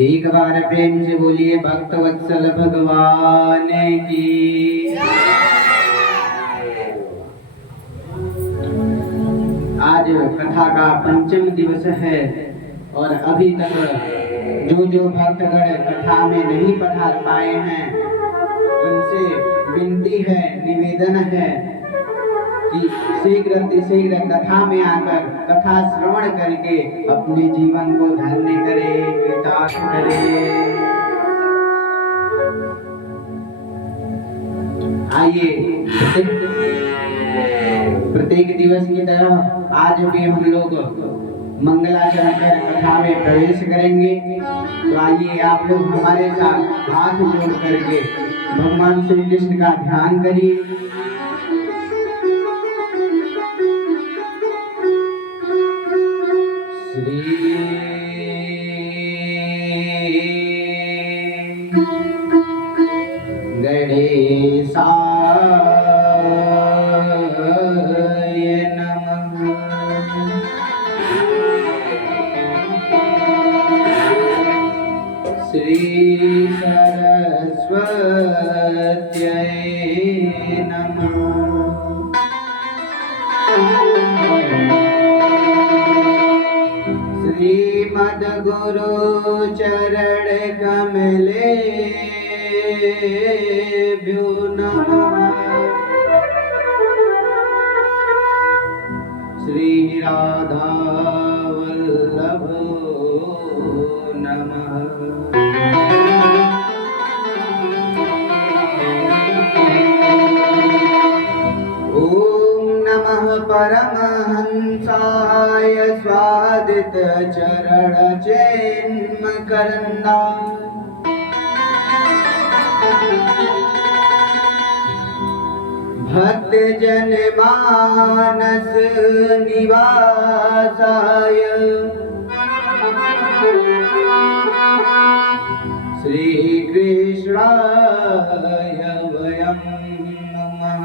एक बार प्रेम से बोलिए भक्त वत्सल भगवान की। आज कथा का पंचम दिवस है और अभी तक जो भक्तगण कथा में नहीं पधार पाए हैं उनसे विनती है, निवेदन है कि शीघ्र कथा में आकर कथा श्रवण करके अपने जीवन को धन्य करे, कृतार्थ करे। आइए प्रत्येक दिवस की तरह आज भी हम लोग मंगलाचरण कर कथा में प्रवेश करेंगे। तो आइए आप लोग हमारे साथ हाथ जोड़ करके भगवान श्री कृष्ण का ध्यान करिए। गणेशाय नमः। श्री सरस्वत्यै नमः। श्रीमद् गुरु चरण कमले श्री राधा वल्लभ नमः। ओम नमः परमहंसाय स्वादित चरण चिन्मकरन्दाय भक्त जन मानस निवासाय श्री कृष्णाय वयं नमः।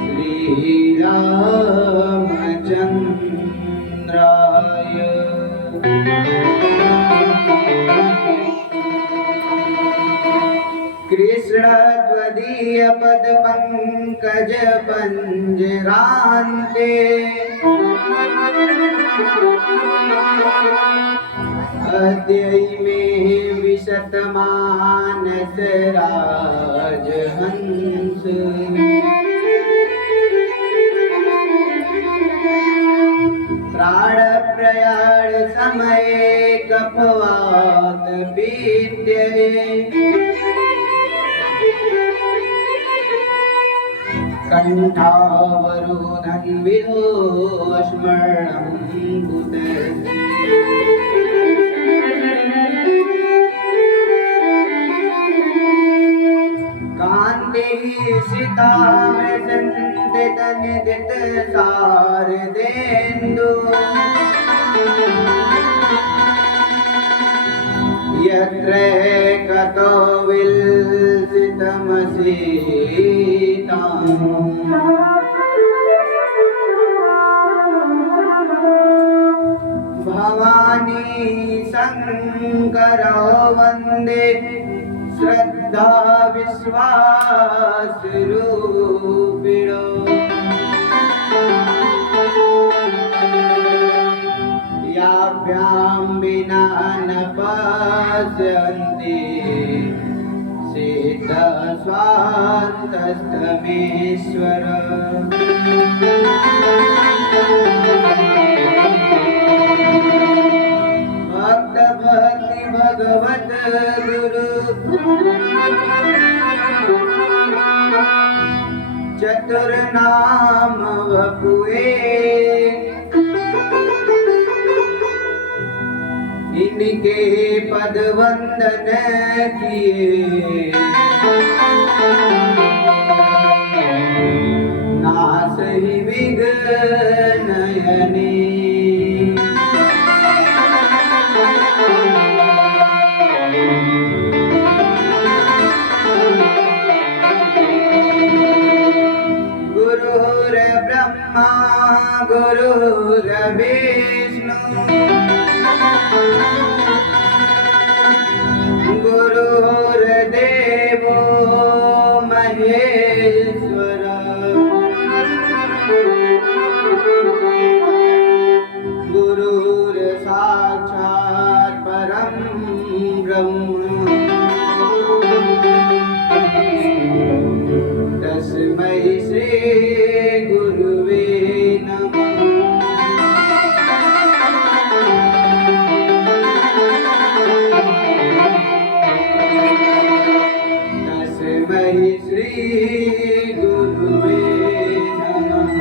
श्री रामचंद्राय कृष्ण त्वदीय पद पंकज पंजरान्ते अद्यै मे विशत मानस राजहंस। प्राण प्रयाण समये कपवात पीत्यै कंठावरोधन विधो स्मरणं कुतः। कान्तिः सितामृसन्दित शारदेन्दु यत्र कतो विलसितमसीताम्। भवानी शंकरो वन्दे श्रद्धा विश्वास रूपिणो। याभ्यां विना न पश्यन्ति सिद्धस्वान्तस्तमेश्वर। भक्त भक्ति भगवत गुरु चतुर नाम वपुए। इनके पद वंदन किए नासहि विघ्नयनि। गुरुर्ब्रह्मा गुरुर्विष्णु गुरुर्देवो महेश्वर गुरुर्साक्षात् परं ब्रह्म तस्मै श्री गुरुवे नमः। तस्मै श्री गुरुवे नमः।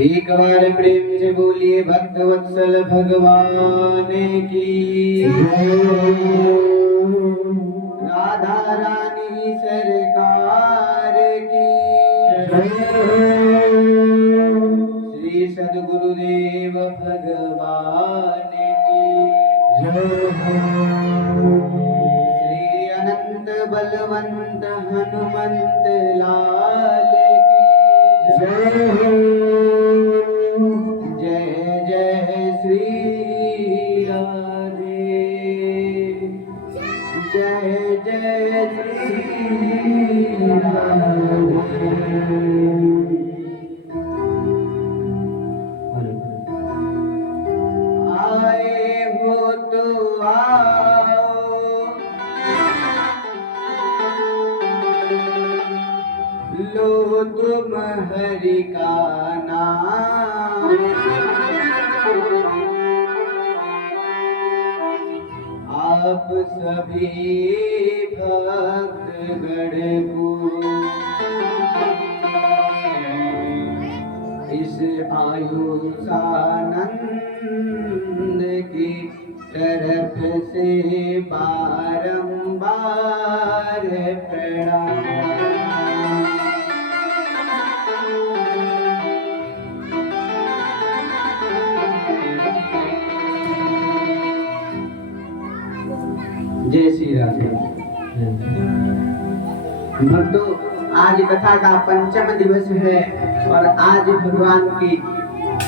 एक बार प्रेम से बोलिए भक्त वत्सल भगवान की। राधा रानी सरकार की। श्री सद्गुरुदेव भगवान की। श्री अनंत बलवंत हनुमंत लाल की। जय जय श्री राधे। जय जय श्री राधे। आए हो तो आओ, लो तुम हरि का नाम। आप सभी भक्तगण को इस आयुषानंद की तरफ से बारंबार प्रणाम। जय श्री राधे। भक्तों, आज कथा का पंचम दिवस है और आज भगवान की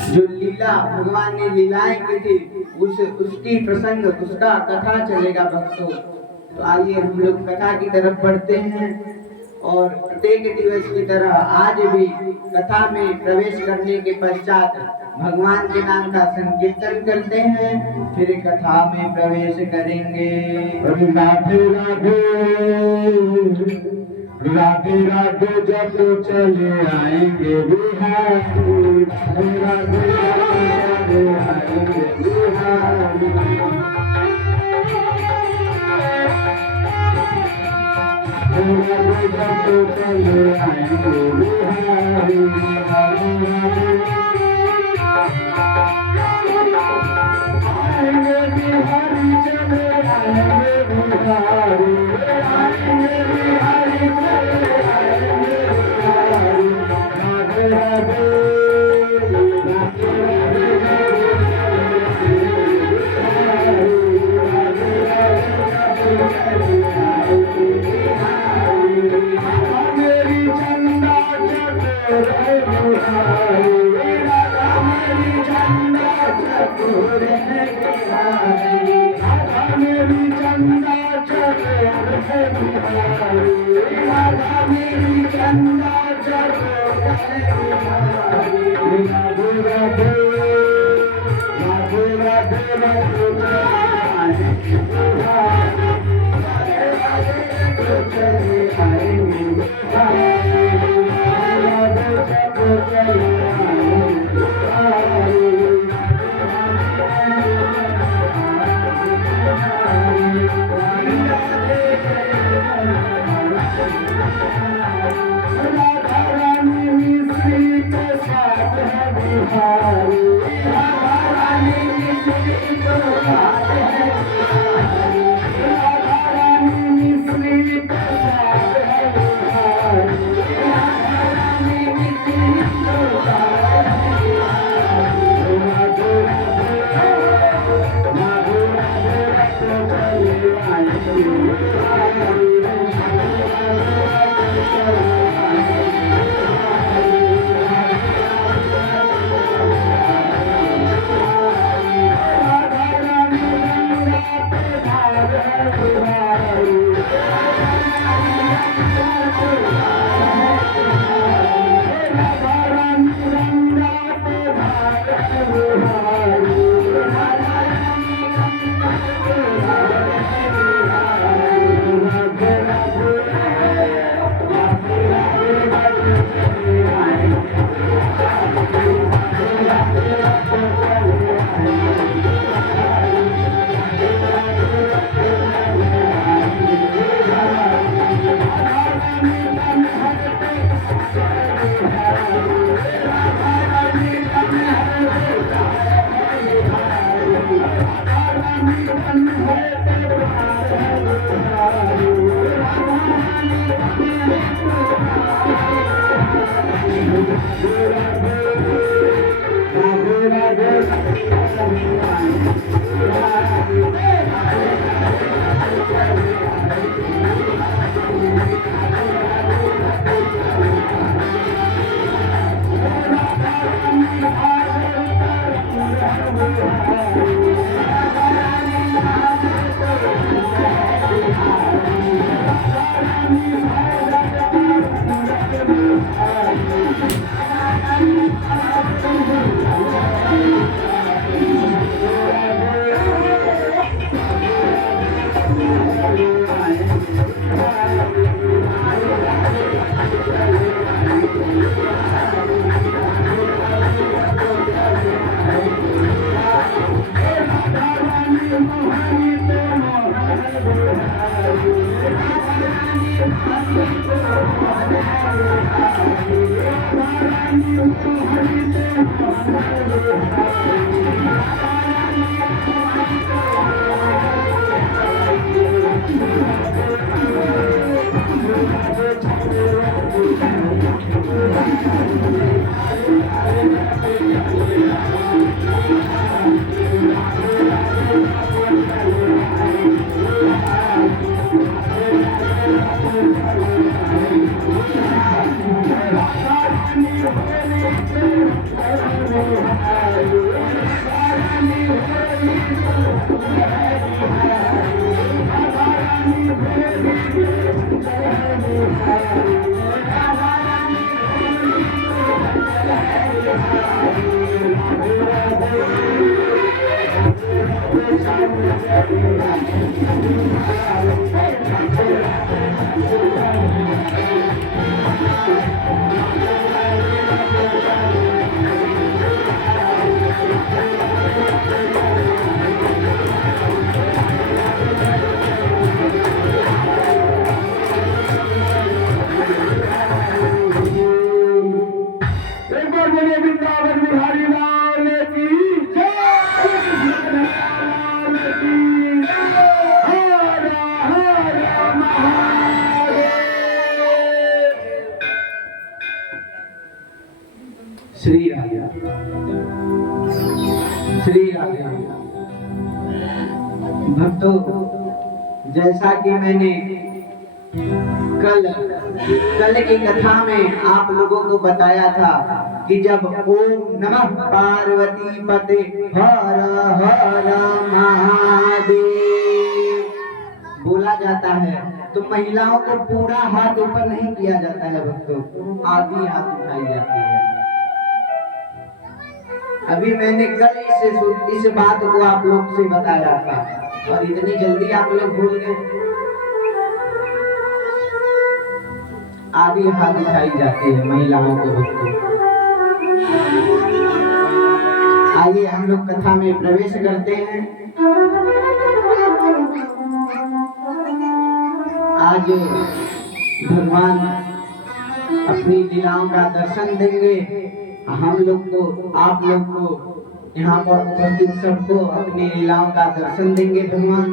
जो लीला, भगवान ने लीलाएं की थी उसकी प्रसंग, उसका कथा चलेगा भक्तों। तो आइए हम लोग कथा की तरफ बढ़ते हैं और प्रत्येक दिवस की तरह आज भी कथा में प्रवेश करने के पश्चात भगवान के नाम का संकीर्तन करते हैं, फिर कथा में प्रवेश करेंगे। राधे राधे राधे राधे जब चले आएंगे बिहारी। राधे राधे चले आएंगे बिहारी। राधे जब चले आएंगे बिहारी। राधे राधे आएंगे बिहारी, चले आएंगे बिहारी। आएंगे बिहारी, चले आएंगे बिहारी। राधे राधे राधे मेरी चंदा चकोरे बिहारी। राधा मेरी चंदा चकोरे बिहारी। राधा मेरी चंदा चकोरे बिहारी। राधा मेरी चंदा चकोरे बिहारी। राधे राधे राधे राधे राधे चले आएंगे बिहारी। राधे जब चले आएंगे बिहारी। राधा रानी मिश्री के साथ है बिहारी। राधा रानी मिश्री के साथ है बिहारी। राधा रानी मिश्री के साथ है बिहारी। राधा रानी मिश्री के साथ है बिहारी। राधे राधे राधे राधे चले आएंगे बिहारी। श्री राधे श्री राधे। भक्तों, जैसा कि मैंने कल की कथा में आप लोगों को बताया था कि जब ओम नमः पार्वती पते हर हर महादेव बोला जाता है तो महिलाओं को पूरा हाथ ऊपर नहीं किया जाता है भक्तों, आधी हाथ उठाई जाती है। अभी मैंने कल इस बात को आप लोग से बताया था और इतनी जल्दी आप लोग भूल गए। आधी हाथ उठाई जाती है महिलाओं को भक्तों। आइए हम लोग कथा में प्रवेश करते हैं। आज भगवान अपनी लीलाओं का दर्शन देंगे। हम लोग को, आप लोग को, यहाँ पर उपस्थित सबको अपनी लीलाओं का दर्शन देंगे भगवान।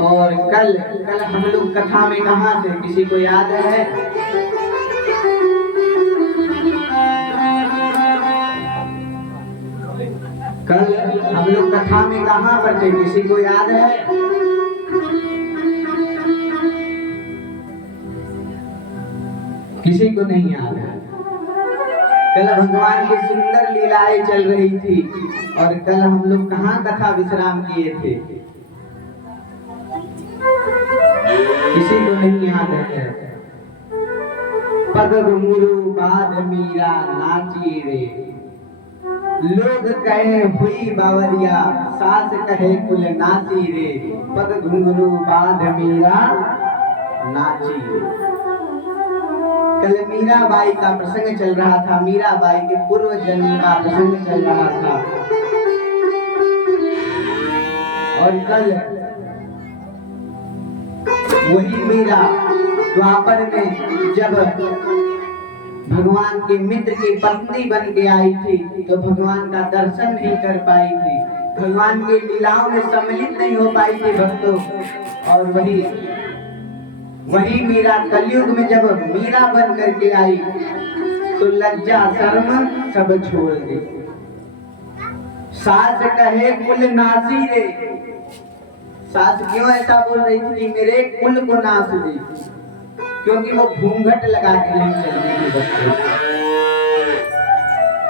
और कल हम लोग कथा में कहाँ थे, किसी को याद है? कल हम लोग कथा में कहाँ पर थे, किसी को याद है? किसी को नहीं याद है? कल भगवान की सुंदर लीलाएं चल रही थी और कल हम लोग कहाँ कथा विश्राम किए थे? किसी को नहीं याद है? पग घुंघरू बाध मीरा नाची रे, लोग कहे हुई बावरिया, सास कहे कुल नाची रे। पग घुंघरू बाध मीरा नाची रे। कल मीराबाई का प्रसंग चल रहा था, मीराबाई के पूर्व जन्म का प्रसंग चल रहा था। और कल वही मीरा द्वापर में जब भगवान के मित्र की पत्नी बन के आई थी तो भगवान का दर्शन नहीं कर पाई थी, भगवान की लीलाओं में सम्मिलित नहीं हो पाई थी भक्तों। और वही वही मीरा कलयुग में जब मीरा बन करके आई तो लज्जा शर्म सब छोड़ दी। सास कहे कुल नासी रे, सास क्यों ऐसा बोल रही थी कि मेरे कुल को नाश दे, क्योंकि वो घूंघट लगा के नहीं चलती थी।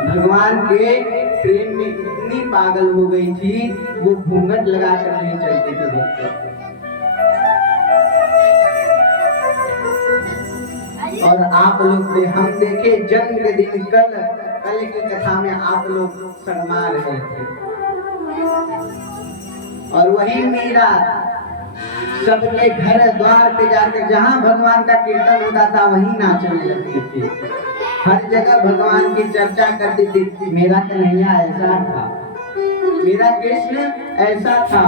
भगवान के प्रेम में इतनी पागल हो गई थी, वो घूंघट लगा कर नहीं चलती थी। और आप लोग हम देखे जन्म के दिन कल की कथा में आप लोग शर्मा रहे थे। और वही मीरा सबके घर द्वार पे जाके जहाँ भगवान का कीर्तन होता था वहीं नाचने लगती थी। हर जगह भगवान की चर्चा करती थी। मेरा कन्हैया ऐसा था, मेरा कृष्ण ऐसा था।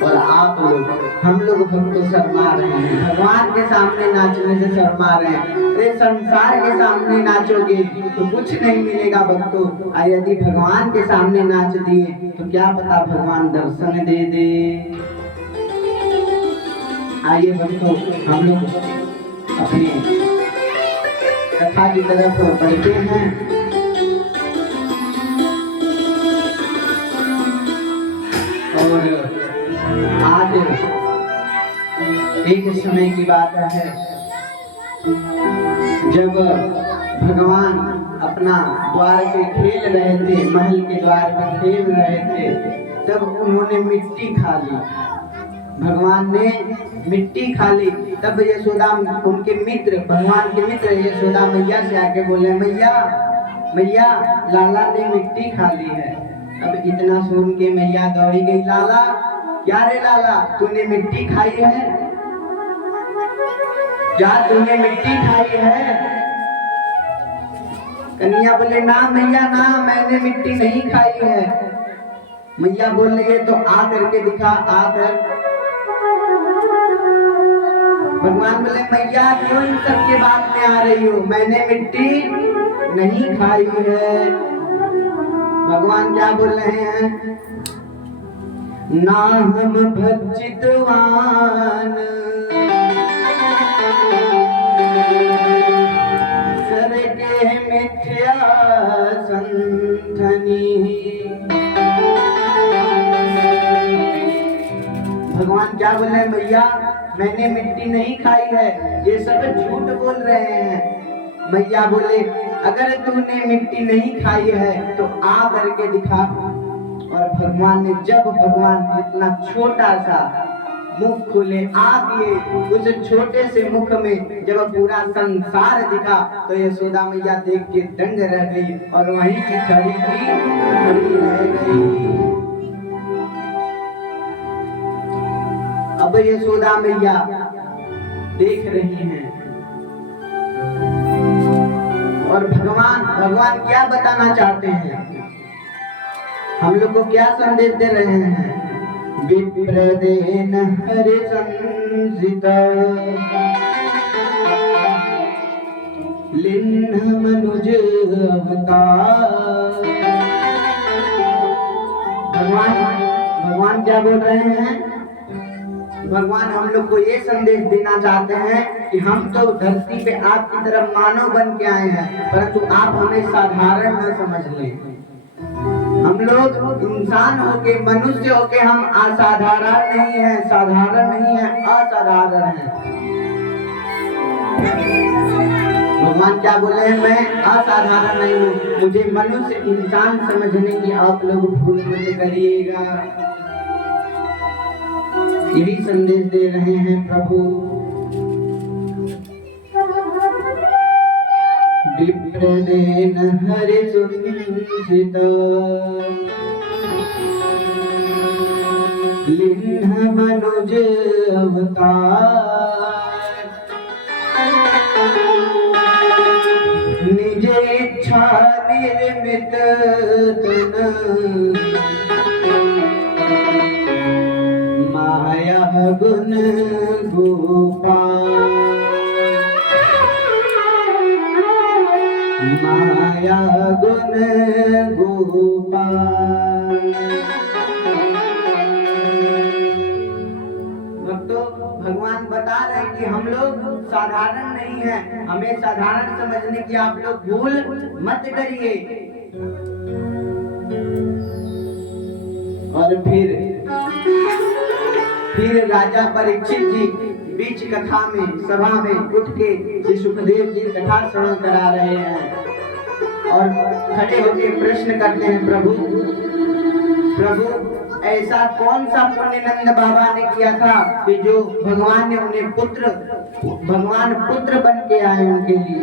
और आप लोग हम लोग भक्तों शर्मा रहे हैं, भगवान के सामने नाचने से शर्मा रहे हैं। अरे संसार के सामने नाचोगे तो कुछ नहीं मिलेगा भक्तों, और यदि भगवान के सामने नाच दिए तो क्या पता भगवान दर्शन दे दे। आइए भक्तों हम लोग अपनी कथा की तरफ बढ़ते हैं। और आज एक समय की बात है जब भगवान अपना द्वार पे खेल रहे थे, महल के द्वार पे खेल रहे थे, तब उन्होंने मिट्टी खा ली। भगवान ने मिट्टी खा ली। तब यशोदा उनके मित्र, भगवान के मित्र यशोदा मैया से आके बोले, मैया मैया लाला ने मिट्टी खा ली है। अब इतना सुन के मैया दौड़ी गई, लाला क्या रे लाला, तूने मिट्टी खाई है? क्या तूने मिट्टी खाई है? कन्हैया बोले, ना मैया ना, मैंने मिट्टी नहीं खाई है। मैया बोल रही है तो आ करके दिखा, आकर। भगवान बोले, मैया क्यों इन सब के बात में आ रही हो, मैंने मिट्टी नहीं खाई है। भगवान क्या बोल रहे हैं, ना हम भज्जितवान सर के मिथ्या संधनी। भगवान क्या बोल रहे हैं, मैया मैंने मिट्टी नहीं खाई है, ये सब झूठ बोल रहे हैं। मैया बोले, अगर तूने मिट्टी नहीं खाई है तो आ करके दिखा। और भगवान ने, जब भगवान इतना छोटा सा मुख खोले, आ दिए, उस छोटे से मुख में जब पूरा संसार दिखा तो यशोदा मैया देख के दंग रह गई और वहीं की खड़ी रह गई। अब यशोदा मैया देख रही हैं और भगवान क्या बताना चाहते हैं, हम लोग को क्या संदेश दे रहे हैं। विप्रदेन हरि संसिता लिन्ह मनुज अवतार। भगवान क्या बोल रहे हैं, भगवान हम लोग को ये संदेश देना चाहते हैं कि हम तो धरती पे आपकी तरफ मानव बन के आए हैं, परंतु आप हमें साधारण न समझ लें। हम लोग इंसान होके, मनुष्य होके हम असाधारण नहीं है, साधारण नहीं है, असाधारण है। भगवान क्या बोले हैं, मैं असाधारण नहीं हूँ, मुझे मनुष्य इंसान समझने की आप लोग भूल मत करिएगा। यही संदेश दे रहे हैं प्रभु। विप्रदेन हरि संसिता लिन्ह मनुज अवतार। निज इच्छा निर्मित तन माया गुण गोपाल। माया गुण गोपाल। हम लोग साधारण नहीं हैं, हमें साधारण समझने की आप लोग भूल मत करिए। और फिर राजा परीक्षित जी बीच कथा में सभा में उठ के श्री सुखदेव जी कथा श्रवण करा रहे हैं और खड़े होकर प्रश्न करते हैं, प्रभु ऐसा कौन सा पुण्य नंद बाबा ने किया था कि जो भगवान ने उन्हें भगवान पुत्र बन के आए उनके लिए?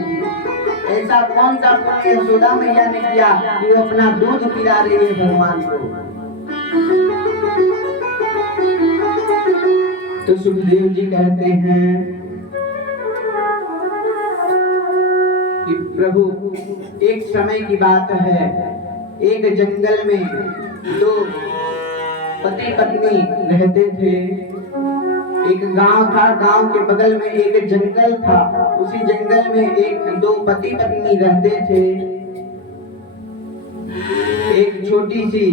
ऐसा कौन सा पुण्य यशोदा मैया ने किया कि वो अपना दूध पिला रही है भगवान को? तो सुखदेव जी कहते हैं कि प्रभु एक समय की बात है, एक जंगल में दो पति पत्नी रहते थे। एक गांव था, गांव के बगल में एक जंगल था, उसी जंगल में दो पति पत्नी रहते थे। एक छोटी सी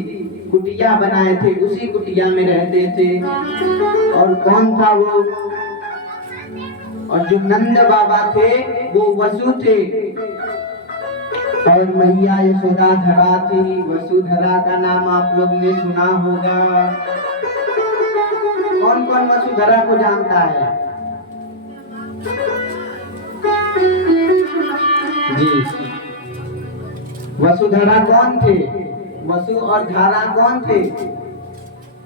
कुटिया बनाए थे, उसी कुटिया में रहते थे। और कौन था वो? और जो नंद बाबा थे वो वसु थे और मैया यशोदाधरा थी। वसुधरा का नाम आप लोग ने सुना होगा। कौन कौन वसुधरा को जानता है? जी, वसुधरा कौन थे? वसु और धारा कौन थे?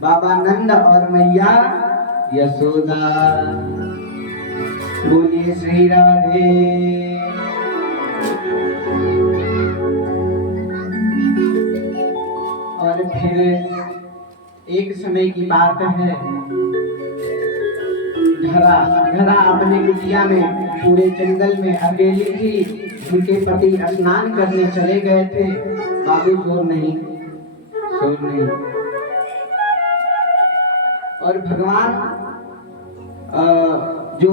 बाबा नंद और मैया यशोदा। बोलिए श्री राधे। और फिर एक समय की बात है, धरा अपने कुटिया में पूरे जंगल में अकेली थी। उनके पति स्नान करने चले गए थे। बाबू शोर नहीं। और भगवान जो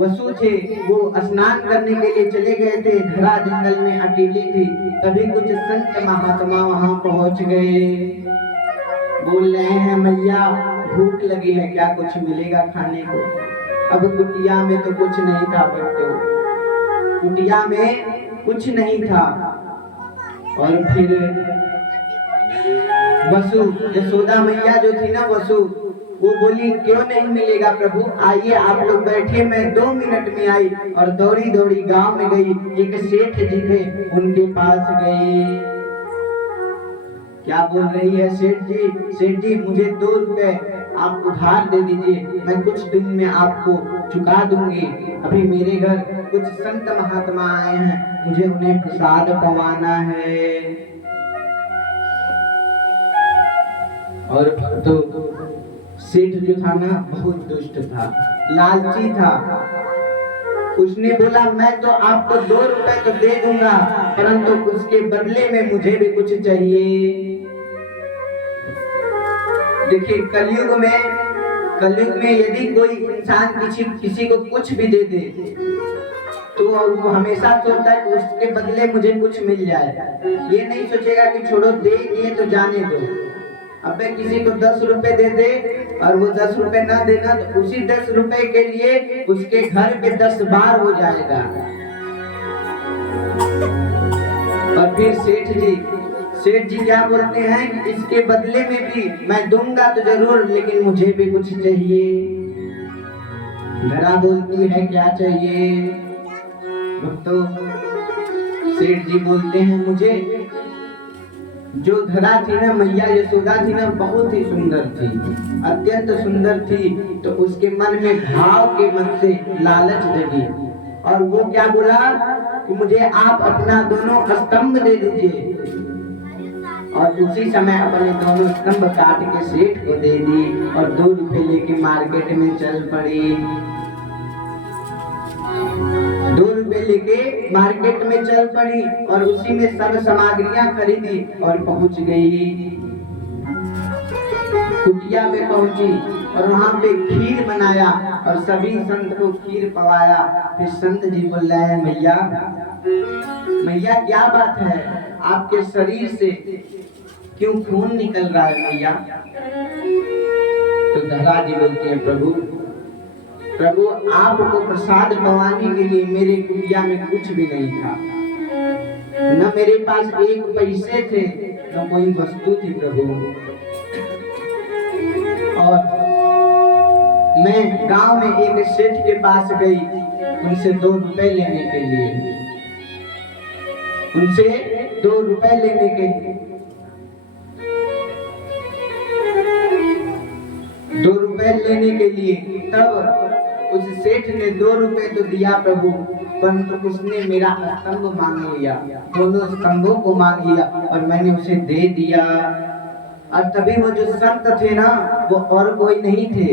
वसु थे वो स्नान करने के लिए चले गए थे। धरा जंगल में अकेली थी। तभी कुछ संत महात्मा वहां पहुंच गए। बोल रहे हैं, मैया भूख लगी है, क्या कुछ मिलेगा खाने को? अब कुटिया में तो कुछ नहीं था, कुटिया में कुछ नहीं था। और फिर वसु यशोदा मैया जो थी ना, वसु वो बोली, क्यों नहीं मिलेगा प्रभु, आइए आप लोग बैठे, मैं 2 मिनट में आई। और दौड़ी दौड़ी गांव में गई। एक सेठ जी थे, उनके पास गई। क्या बोल रही है सेठ जी? सेठ जी मुझे 2 रुपए आप उधार दे दीजिए, मैं कुछ दिन में आपको चुका दूंगी। अभी मेरे घर कुछ संत महात्मा आए हैं, मुझे उन्हें प्रसाद पवाना है। और तो सेठ जो था ना, बहुत दुष्ट था, लालची था। उसने बोला, मैं तो आपको 2 रुपए तो दे दूंगा, परंतु उसके बदले में मुझे भी कुछ चाहिए। देखिए कलयुग में यदि कोई इंसान किसी को कुछ भी दे दे तो वो हमेशा सोचता है कि उसके बदले मुझे कुछ मिल जाए। ये नहीं सोचेगा कि छोड़ो, दे दिए तो जाने दो। अब किसी को 10 रुपए दे दे और वो 10 रुपए ना देना, तो उसी 10 रुपए के लिए उसके घर पे 10 बार हो जाएगा। और फिर सेठ जी क्या बोलते हैं कि इसके बदले में भी मैं दूंगा तो जरूर, लेकिन मुझे भी कुछ चाहिए। धरा बोलती है, क्या चाहिए? तो सेठ जी बोलते हैं, मुझे जो धरा थी ना, मैया यशोदा थी ना, बहुत ही सुंदर थी, अत्यंत सुंदर थी। तो उसके मन में भाव के मन से लालच जगी और वो क्या बोला कि मुझे आप अपना दोनों स्तंभ दे दीजिए। और उसी समय अपने दोनों स्तंभ काट के सेठ को दे दी और 2 रुपए लेके मार्केट में चल पड़ी। 2 रुपए लेके मार्केट में चल पड़ी और उसी में सब सामग्रियां खरीदी और पहुंच गई। कुटिया में पहुंची और वहां पे खीर बनाया और सभी संत को खीर पवाया। फिर संत जी बोल रहे हैं, मैया क्या बात है, आपके शरीर से क्यों खून निकल रहा है मैया? तो धरा जी बोलती है, प्रभु प्रभु आपको प्रसाद पवाने के लिए मेरे कुटिया में कुछ भी नहीं था, न मेरे पास एक पैसे थे न कोई वस्तु थी प्रभु। और मैं गांव में एक सेठ के पास गई उनसे 2 रुपए लेने के लिए, उनसे 2 रुपए लेने के 2 रुपए लेने के लिए। तब उस सेठ ने 2 रुपए तो दिया प्रभु, परंतु उसने मेरा स्तंभ मांग लिया, दोनों स्तंभों को मांग लिया और मैंने उसे दे दिया। और तभी वो जो संत थे ना, वो और कोई नहीं थे,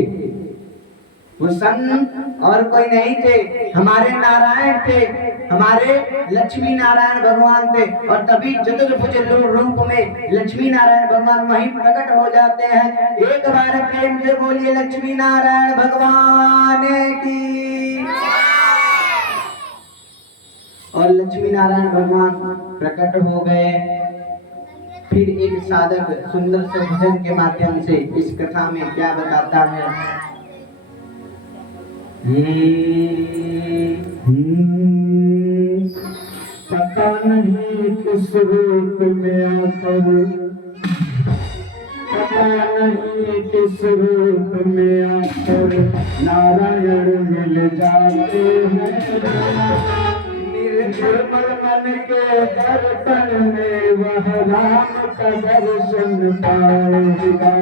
वो संत और कोई नहीं थे, हमारे नारायण थे, हमारे लक्ष्मी नारायण भगवान थे। और तभी चतुर्भुज रूप में लक्ष्मी नारायण भगवान वहीं प्रकट हो जाते हैं। एक बार प्रेम से बोलिए लक्ष्मी नारायण भगवान की। और लक्ष्मी नारायण भगवान प्रकट हो गए। फिर एक साधक सुंदर से भजन के माध्यम से इस कथा में क्या बताता है। पता नहीं किस रूप में आकर, पता नहीं किस रूप में आकर नारायण मिल जाते हैं। निर्मल मन के दर्पण में वह राम का दर्शन पाएगा।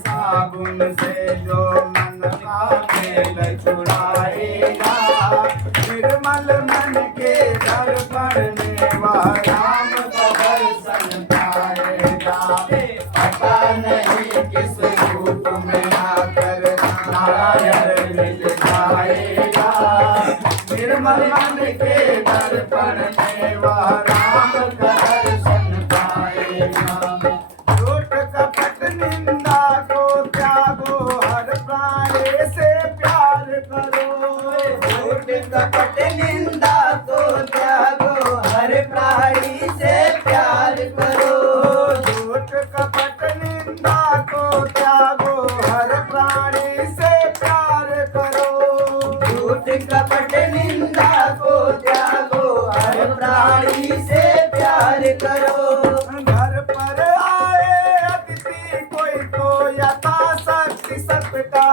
साबुन से जो मन का मेल छुड़ाएगा, निर्मल मन के दर्पण में वह राम का दर्शन पाएगा। पता नहीं किस रूप में आकर नारायण मिल जाएगा, निर्मल मन के दर्पण में वह राम का दर्शन पाएगा। झूठ कपट निंदा को त्यागो, हर प्राणी से प्यार करो। झूठ कपट निंदा को त्यागो, हर प्राणी से प्यार करो। झूठ कपट निंदा को त्यागो, हर प्राणी से प्यार करो। झूठ कपट निंदा को त्यागो, हर प्राणी से प्यार करो। घर पर आए अतिथि कोई तो यथाशक्ति सबका